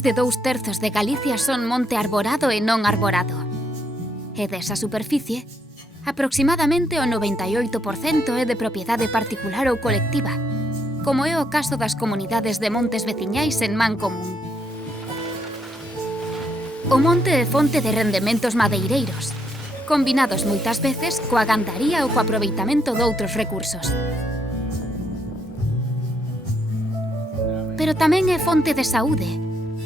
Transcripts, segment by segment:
máis de 2/3 de Galicia son monte arborado e non arborado. E desa superficie, aproximadamente o 98% é de propiedade particular ou colectiva, como é o caso das comunidades de montes veciñais en man común. O monte é fonte de rendementos madeireiros, combinados moitas veces coa gandaría ou co aproveitamento doutros recursos. Pero tamén é fonte de saúde,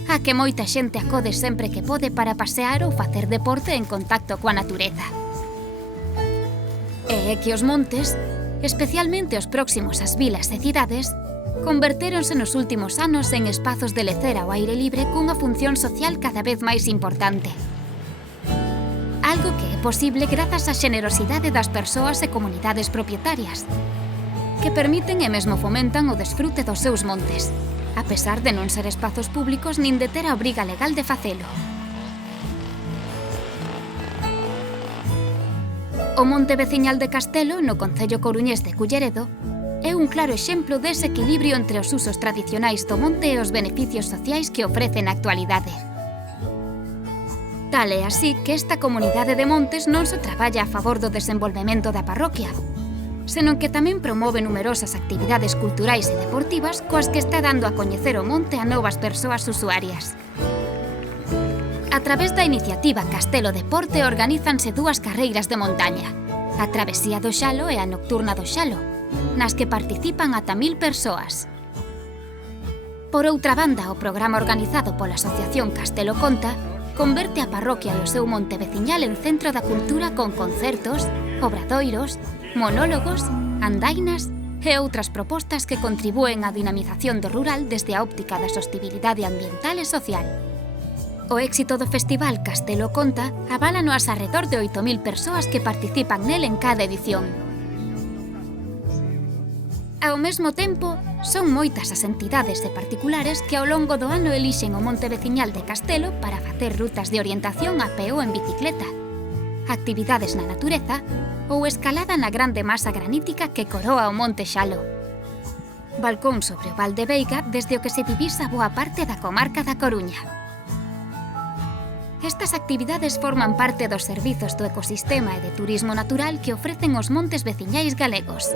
a que moita xente acode sempre que pode para pasear ou facer deporte en contacto coa natureza. E é que os montes, especialmente os próximos ás vilas e cidades, convertéronse nos últimos anos en espazos de lecer ao aire libre cunha función social cada vez máis importante. Algo que é posible grazas á xenerosidade das persoas e comunidades propietarias, que permiten e mesmo fomentan o desfrute dos seus montes, a pesar de non ser espazos públicos nin de ter a obriga legal de facelo. O monte veciñal de Castelo, no concello coruñés de Culleredo, é un claro exemplo dese equilibrio entre os usos tradicionais do monte e os beneficios sociais que ofrece na actualidade. Tal é así que esta comunidade de montes non só traballa a favor do desenvolvemento da parroquia, senón que tamén promove numerosas actividades culturais e deportivas coas que está dando a coñecer o monte a novas persoas usuarias. A través da iniciativa Castelo Deporte organízanse 2 carreiras de montaña, a Travesía do Xalo e a Nocturna do Xalo, nas que participan ata 1000 persoas. Por outra banda, o programa organizado pola Asociación Castelo Conta converte a parroquia e o seu monte veciñal en centro da cultura con concertos, obradoiros, monólogos, andainas e outras propostas que contribúen á dinamización do rural desde a óptica da sostibilidade ambiental e social. O éxito do Festival Castelo Conta aválano as arredor de 8000 persoas que participan nel en cada edición. Ao mesmo tempo, son moitas as entidades e particulares que ao longo do ano elixen o monte veciñal de Castelo para facer rutas de orientación a pé ou en bicicleta, actividades na natureza ou escalada na grande masa granítica que coroa o monte Xalo. Balcón sobre o Val de Veiga desde o que se divisa boa parte da comarca da Coruña. Estas actividades forman parte dos servizos do ecosistema e de turismo natural que ofrecen os montes veciñais galegos.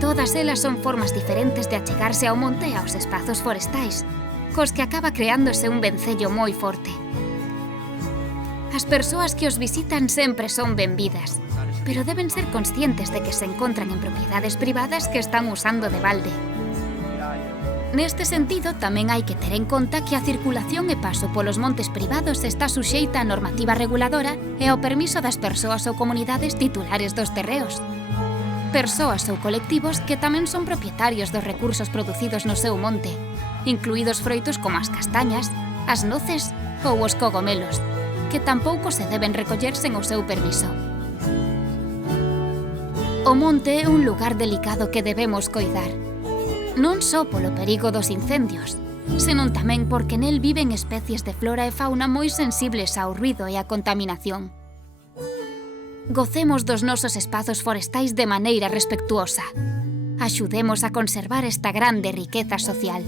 Todas elas son formas diferentes de achegarse ao monte e aos espazos forestais, cos que acaba creándose un vencello moi forte. As persoas que os visitan sempre son benvidas, pero deben ser conscientes de que se encontran en propiedades privadas que están usando de balde. Neste sentido, tamén hai que ter en conta que a circulación e paso polos montes privados está suxeita á normativa reguladora e ao permiso das persoas ou comunidades titulares dos terreos. Persoas ou colectivos que tamén son propietarios dos recursos producidos no seu monte, incluídos froitos como as castañas, as noces ou os cogomelos, que tampouco se deben recoller sen o seu permiso. O monte é un lugar delicado que debemos coidar, non só polo perigo dos incendios, senón tamén porque nel viven especies de flora e fauna moi sensibles ao ruído e á contaminación. Gocemos dos nosos espazos forestais de maneira respectuosa. Axudemos a conservar esta grande riqueza social.